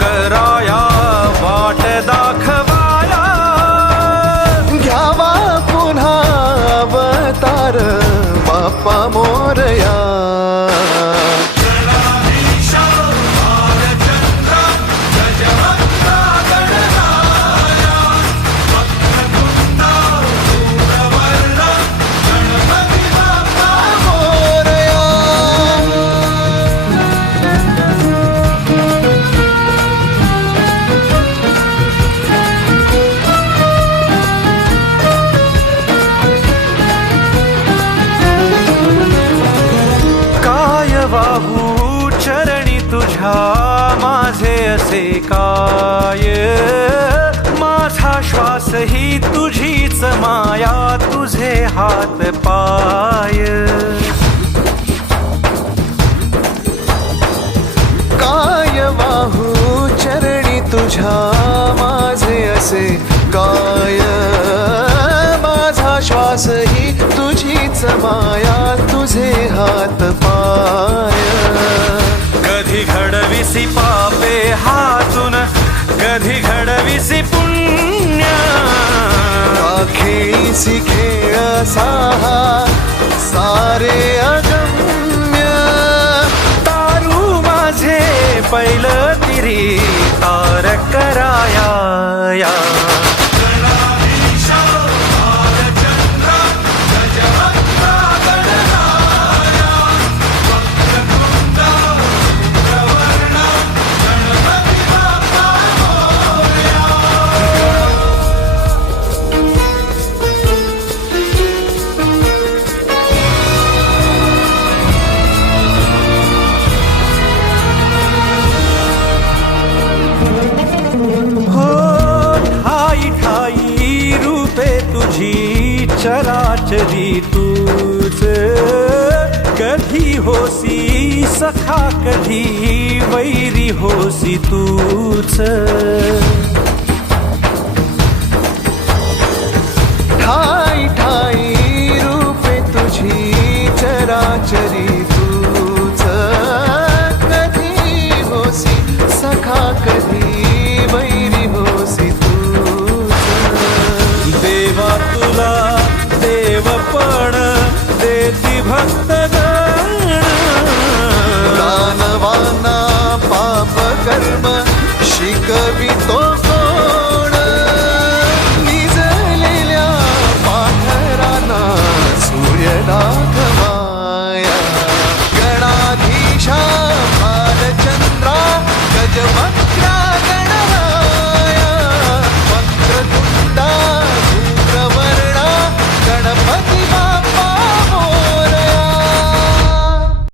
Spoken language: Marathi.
कराया वाट दाखवाया, घ्यावा पुन्हा अवतार बाप्पा मोरया. वाहू चरणी तुझ्या माझे असे काय, माझा श्वास ही तुझीच माया, तुझे हात पाय. काय वाहू चरणी तुझ्या माझे असे काय, माझा श्वास ही तुझीच माया, तुझे हात पाय. कधी घडविसी पापे हातून, कधी घडविसी पुण्य, खेळीसी खेळ साहा सारे अगम्य. तारू माझे पहिलं तिरी तार कराया या. चराचरी तूच, कधी होसी सखा कधी वैरी होसी तूच. ठाई ठाई रूपे तुझी चराचरी